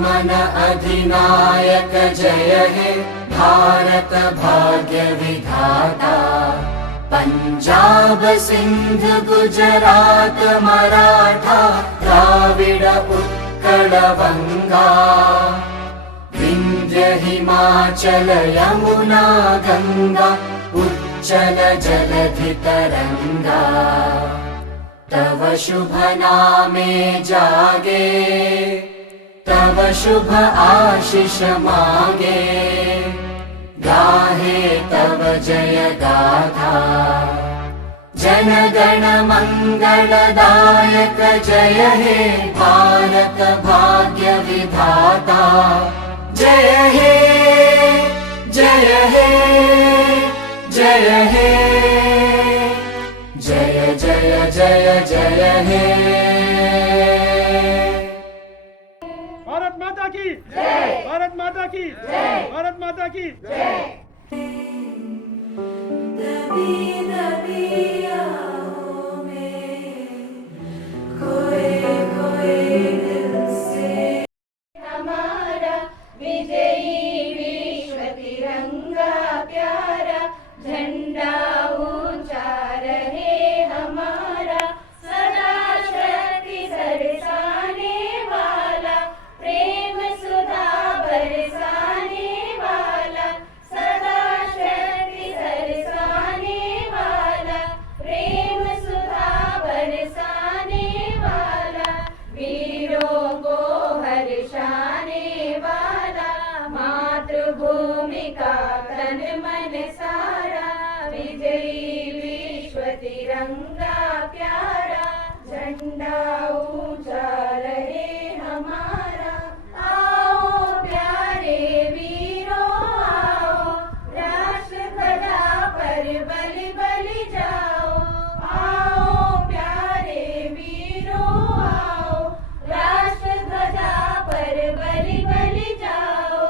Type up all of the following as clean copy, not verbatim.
मन अधिनायक जय हे भारत भाग्य विधाता। पंजाब सिंध गुजरात मराठा द्राविड उत्कल बंगा। विंध्य हिमाचल यमुना गंगा उच्चल जलधि तरंगा। तव शुभ नामे जागे तव शुभ आशीष मांगे। गाहे तव जय गाथा जन गण मंगलदायक जय हे भारत भाग्य विधाता। जय हे जय हे जय हे जय जय जय जय हे। भारत माता की जय, भारत माता की जय, भारत माता की जय। हमारा विजयी विश्व तिरंगा प्यारा झंडा ऊंचा रहे हमारा। सदा शक्ति बरसाने वाला प्रेम सुधा बरसाने वाला। सदा शक्ति बरसाने वाला प्रेम सुधा बरसाने वाला। वीरों को हर्षाने वाला मातृभूमि का तन मन सारा। विजयी विश्व तिरंगा प्यारा झंडा ऊंचा रहे हमारा। आओ प्यारे वीरों आओ राष्ट्र ध्वजा पर बलि बलि जाओ। आओ प्यारे वीरों आओ राष्ट्र ध्वजा पर बलि बलि जाओ।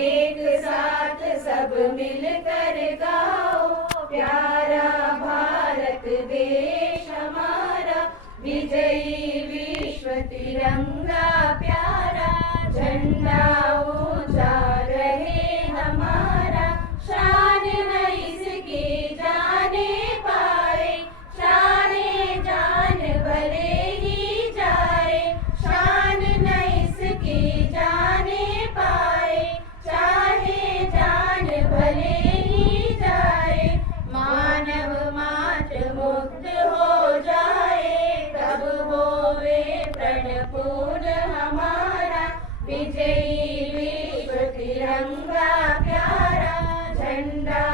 एक साथ सब मिलकर गाओ प्यारा भारत देश हमारा। विजयी विश्व तिरंगा प्यारा झंडा ऊंचा रहे हमारा। शान न इसकी जाने पाए शाने जान भले ही जाए। शान न इसकी जाने पाए चाहे जान भले ही जाए। मानव मात्र मुक्त हो जाए तब होवे प्रण पूर्ण हमारा। विजयी विश्व तिरंगा प्यारा झंडा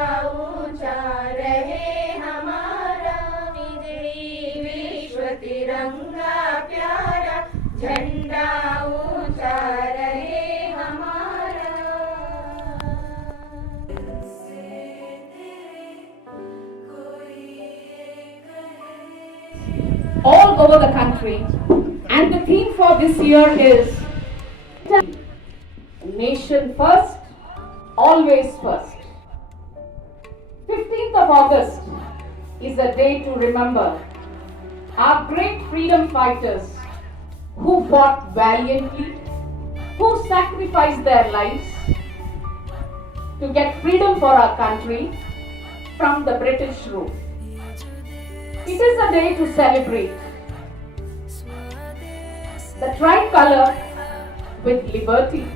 ऊंचा रहे हमारा। विजयी विश्व तिरंगा प्यारा झंडा ऊंचा रहे हमारा। all over the country, and the theme for this year is Nation First, Always First. 15th of August is a day to remember our great freedom fighters who fought valiantly, who sacrificed their lives to get freedom for our country from the British rule. It is a day to celebrate the tricolor with liberty,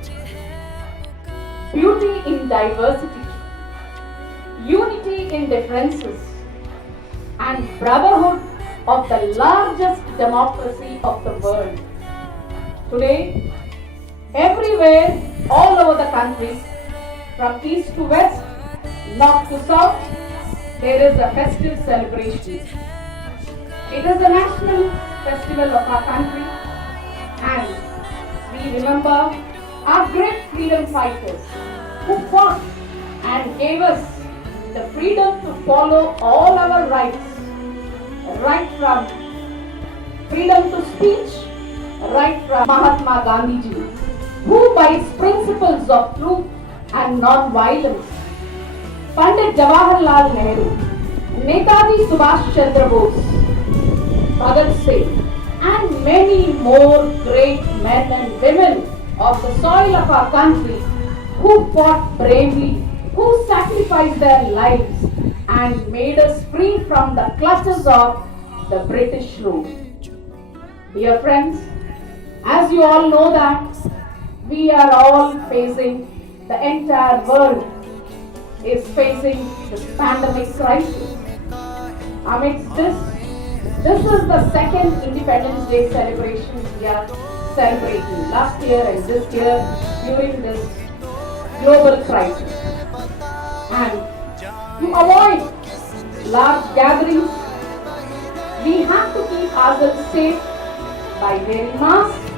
beauty in diversity, unity in differences, and brotherhood of the largest democracy of the world. Today, everywhere, all over the country, from east to west, north to south, there is a festive celebration. It is a national festival of our country, and we remember our great freedom fighters who fought and gave us the freedom to follow all our rights, right from freedom to speech, right from Mahatma Gandhi ji, who by his principles of truth and non-violence, Pandit Jawaharlal Nehru, Netaji Subhash Chandra Bose, Bhagat Singh, and many more great men and women of the soil of our country who fought bravely, who sacrificed their lives and made us free from the clutches of the British rule. Dear friends, as you all know that we are all facing, the entire world is facing this pandemic crisis. Amidst this is the second Independence Day celebration we are celebrating last year and this year during this global crisis. And to avoid large gatherings, we have to keep ourselves safe by wearing masks,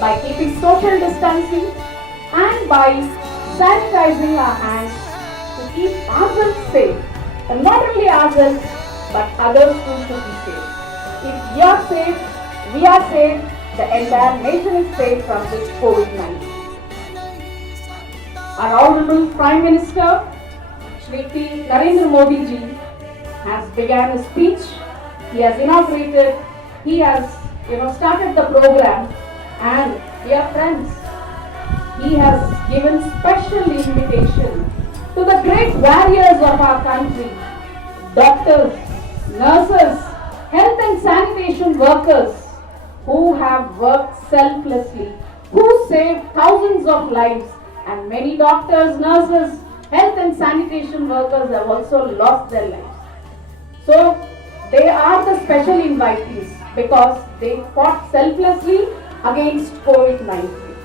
by keeping social distancing, and by sanitizing our hands to keep ourselves safe. And not only ourselves, but others too should be safe. If we are safe, we are safe, the entire nation is safe from this COVID-19. Our Honorable Prime Minister, Shri Narendra Modi ji, has begun a speech. He has inaugurated, he has started the program, and dear friends, he has given special invitation to the great warriors of our country, doctors, nurses, health and sanitation workers who have worked selflessly, who saved thousands of lives, and many doctors, nurses, health and sanitation workers have also lost their lives. So they are the special invitees because they fought selflessly against COVID-19.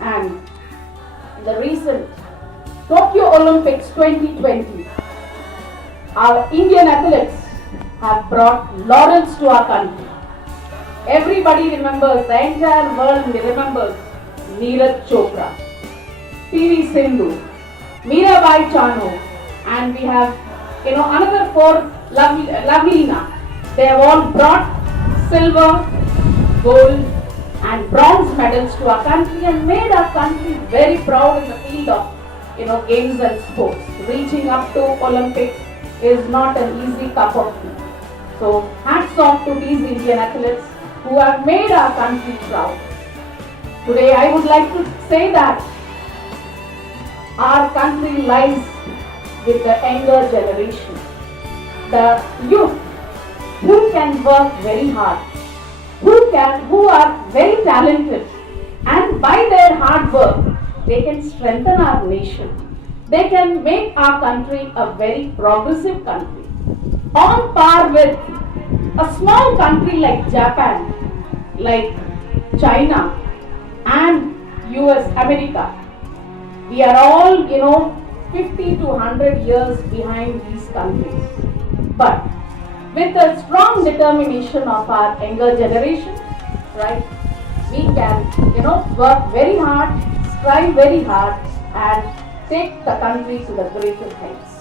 And in the recent Tokyo Olympics 2020, our Indian athletes have brought laurels to our country. Everybody remembers, the entire world remembers Neeraj Chopra, PV Sindhu, Mirabai Chanu, and we have another four, Lavina. They have all brought silver, gold and bronze medals to our country and made our country very proud in the field of games and sports. Reaching up to Olympics is not an easy cup of tea. So hats off to these Indian athletes who have made our country proud. Today I would like to say that our country lies with the younger generation, the youth who can work very hard, who are very talented, and by their hard work they can strengthen our nation. They can make our country a very progressive country, on par with a small country like Japan, like China and US, America. We are all 50 to 100 years behind these countries. But with the strong determination of our younger generation, right, we can work very hard, strive very hard, and take the country to the greater heights.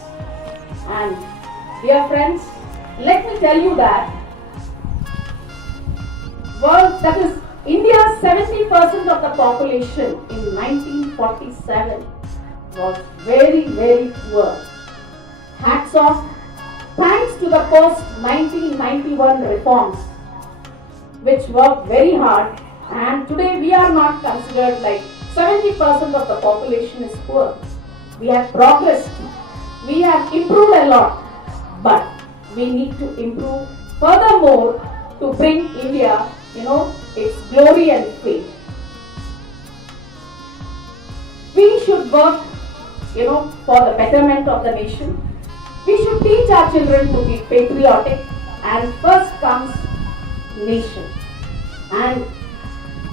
And dear friends, let me tell you that India's 70% of the population in 1947 was very, very poor. Hats off, thanks to the post-1991 reforms, which worked very hard, and today we are not considered like 70% of the population is poor. We have progressed, we have improved a lot, but we need to improve furthermore to bring India, its glory and fame. We should work, for the betterment of the nation. We should teach our children to be patriotic, and first comes nation. And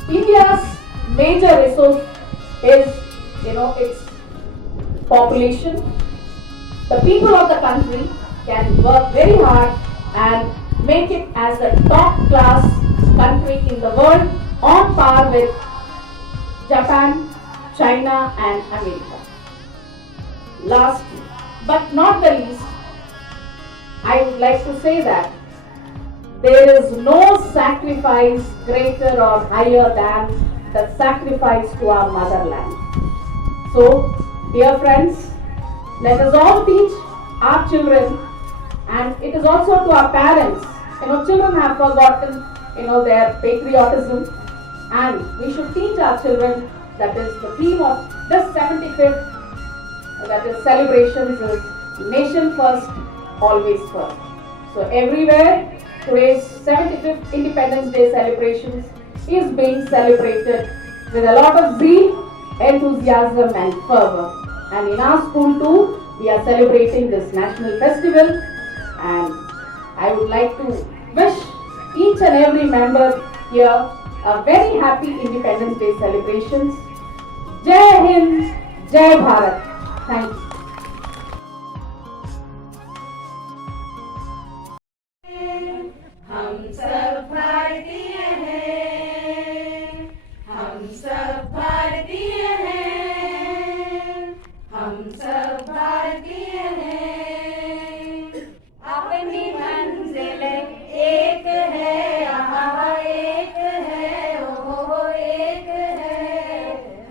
India's major resource is, its population. The people of the country can work very hard and make it as a top class country in the world, on par with Japan, China and America. Last but not the least, I would like to say that there is no sacrifice greater or higher than the sacrifice to our motherland. So, dear friends, let us all teach our children, and it is also to our parents. Children have forgotten, their patriotism, and we should teach our children that is the theme of this 75th, that is celebrations is Nation First, Always First. So everywhere, today's 75th Independence Day celebrations is being celebrated with a lot of zeal, enthusiasm and fervor. And in our school too, we are celebrating this national festival, and I would like to wish each and every member here a very happy Independence Day celebrations. Jai Hind, Jai Bharat. Thank you. हम सब भारतीय हैं, हम सब भारतीय हैं, हम सब भारतीय हैं। अपनी मंजिल एक है, यहाँ एक है, ओहो एक है।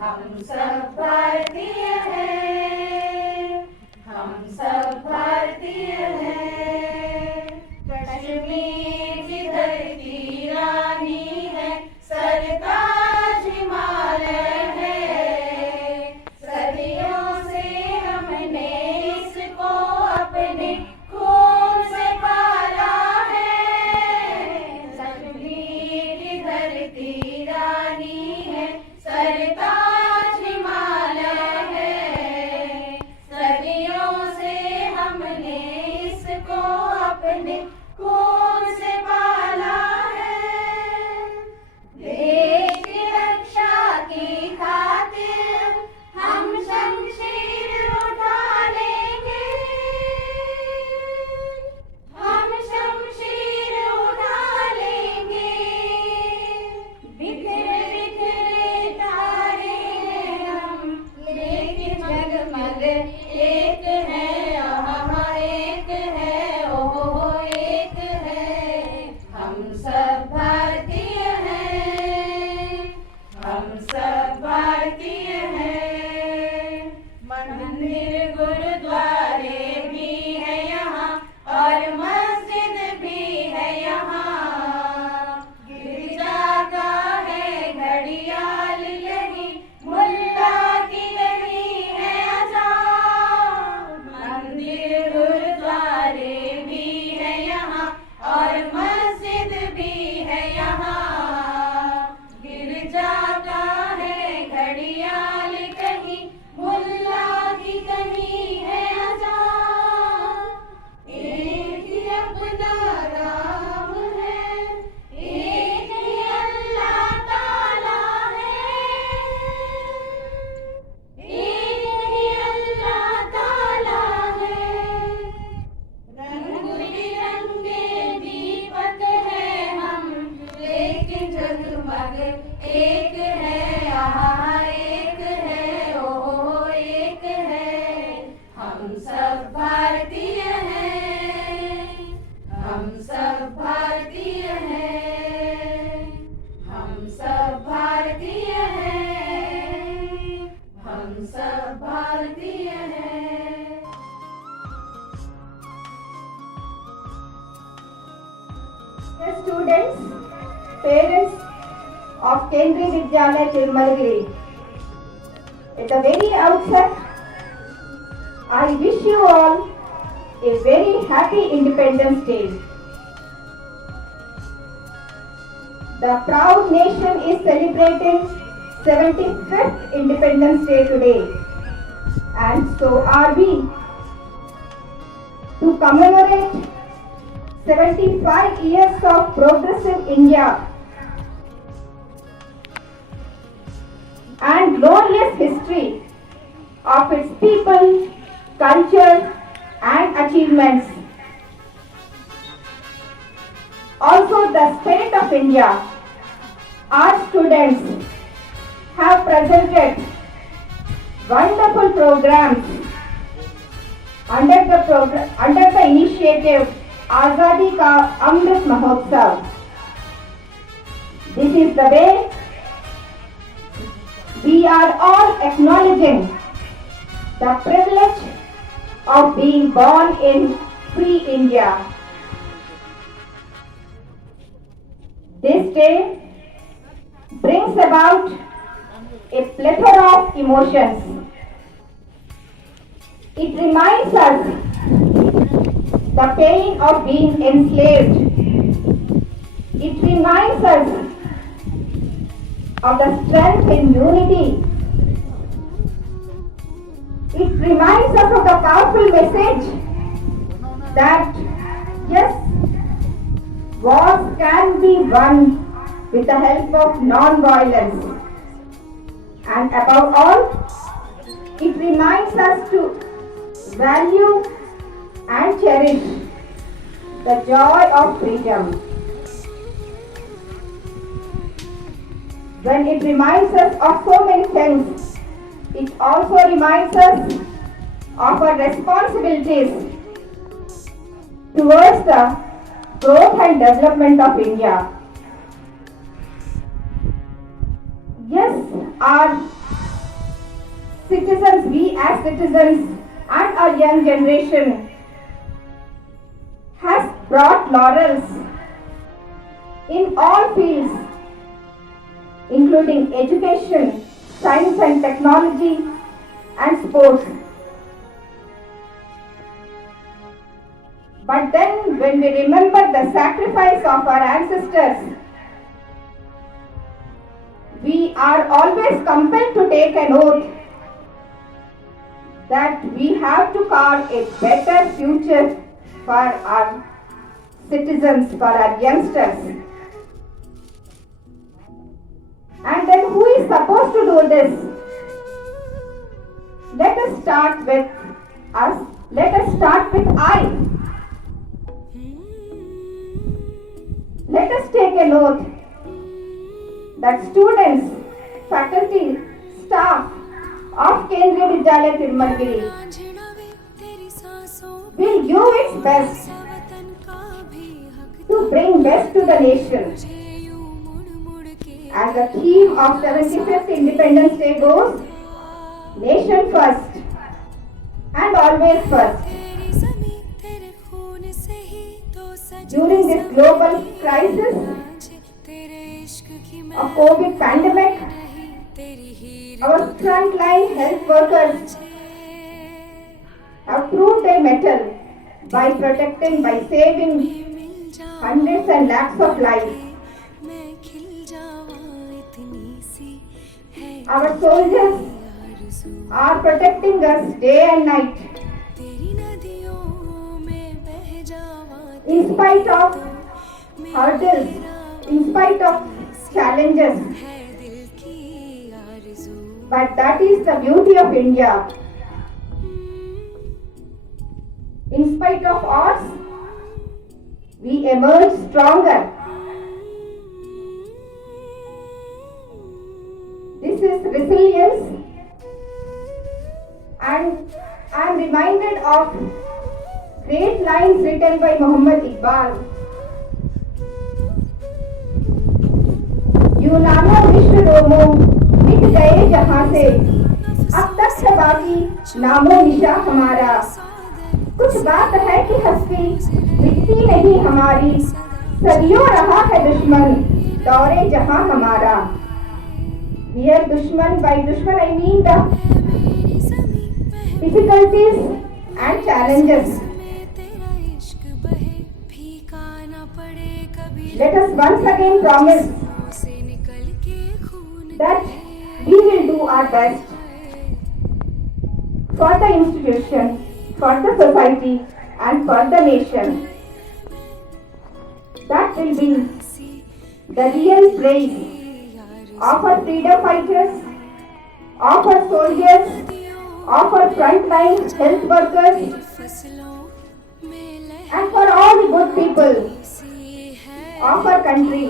हम सब भारतीय हैं, हम सब भारतीय हैं। कश्मीर की धरती रानी है, सरताज हिमालय है। सदियों से हमने इसको अपने खून से पाला है। कश्मीर की धरती रानी है, सरताज हिमालय है। सदियों से हमने इसको अपने खून से पाला है। देश की रक्षा की खातिर हम शमशीर उठा लेंगे, हम शमशीर उठा लेंगे। बिखरे बिखरे तारे हैं हम, लेकिन जगमग एक है, यहाँ एक है, ओहो एक है। हम सब भारतीय हैं, हम सब भारतीय हैं। मंदिर गुरुद्वारे भी है यहाँ, और मस्जिद भी है यहाँ। गिरजा का है घड़ियाल यही, मुल्ला की नहीं है अजान। मंदिर गुरुद्वारे भी है यहाँ, और मस्जिद भी है यहाँ। गिरजा का है घड़ियाल कहीं, मुल्ला की कहीं है अजान। एक ही अपना राम है, एक ही अल्लाह ताला है, एक ही अल्लाह ताला है। रंग बिरंगे दीपक है हम, लेकिन जगमग एक है, यहाँ एक है, ओहो एक है। हम सब भारतीय हैं, हम सब भारतीय हैं, हम सब भारतीय हैं, हम सब भारतीय हैं। Dear students, parents of Kendriya Vidyalaya Tirmalagiri, at the very outset, I wish you all a very happy Independence Day. The proud nation is celebrating 75th Independence Day today, and so are we. To commemorate 75 years of progressive India and glorious history of its people, culture and achievements. Also the State of India, our students have presented wonderful programs under the initiative Azadi Ka Amrit Mahotsav. This is the way we are all acknowledging the privilege of being born in free India. This day brings about a plethora of emotions. It reminds us the pain of being enslaved. It reminds us of the strength in unity. It reminds us of the powerful message that yes, wars can be won with the help of non-violence. And above all, it reminds us to value and cherish the joy of freedom. When it reminds us of so many things, it also reminds us of our responsibilities towards the growth and development of India. Yes, our citizens, we as citizens and our young generation has brought laurels in all fields, including education, science and technology, and sports. But then, when we remember the sacrifice of our ancestors, we are always compelled to take an oath that we have to carve a better future for our citizens, for our youngsters. And then who is supposed to do this? Let us start with us. Let us start with I. Let us take a note that students, faculty, staff of Kendriya Vidyalaya Tirumagiri will do its best to bring best to the nation. As the theme of 75th Independence Day goes, nation first and always first. During this global crisis of COVID pandemic, our frontline health workers have proved their mettle by protecting, by saving hundreds and lakhs of lives. Our soldiers are protecting us day and night. In spite of hurdles, in spite of challenges. But that is the beauty of India. In spite of odds, we emerge stronger. This is resilience, and I am reminded of great lines written by Muhammad Iqbal. यूनानो विश्व रोमो मिट गए जहां से, अब तक है बाकी नामो निशा हमारा। कुछ बात है कि हस्ती मिटती नहीं हमारी, सदियों रहा है दुश्मन दौरे जहां हमारा। Here दुश्मन, by दुश्मन I mean the difficulties and challenges. Let us once again promise that we will do our best for the institution, for the society and for the nation. That will be the real praise of our freedom fighters, of our soldiers, of our frontline health workers, and for all the good people of our country,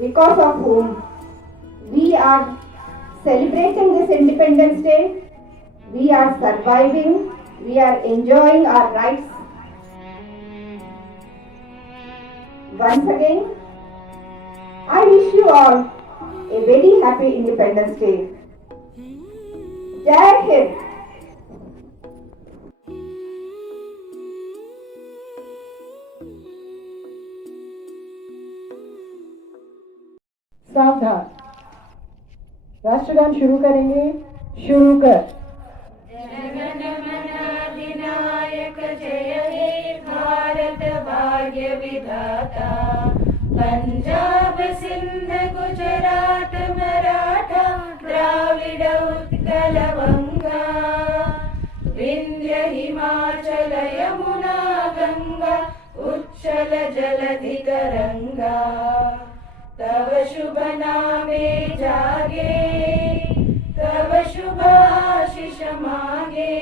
because of whom we are celebrating this Independence Day. We are surviving, we are enjoying our rights. Once again, I wish you all a very happy Independence Day. Jai Hind. Saudhar. राष्ट्रगान शुरू करेंगे। शुरू कर। जनगणमन अधिनायक जय हे भारत भाग्य विधाता। पंजाब सिंध गुजरात मराठा द्राविड उत्कल बंगा। विंध्य हिमाचल यमुना गंगा उच्चल जलधि तरंगा। तव शुभ नामे जागे तव शुभ आशीष मांगे।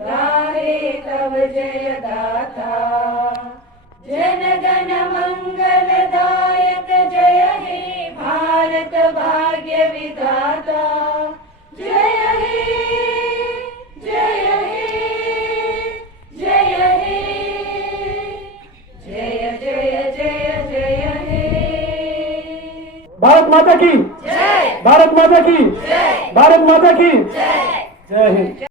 गाहे तव जय दाता जनगण मंगलदायक जय हे भारत भाग्य विधाता। जय हे जय हे जय हे जय जय जय जय हे। भारत माता की जय भारत माता की जय भारत माता की जय। जय हिंद।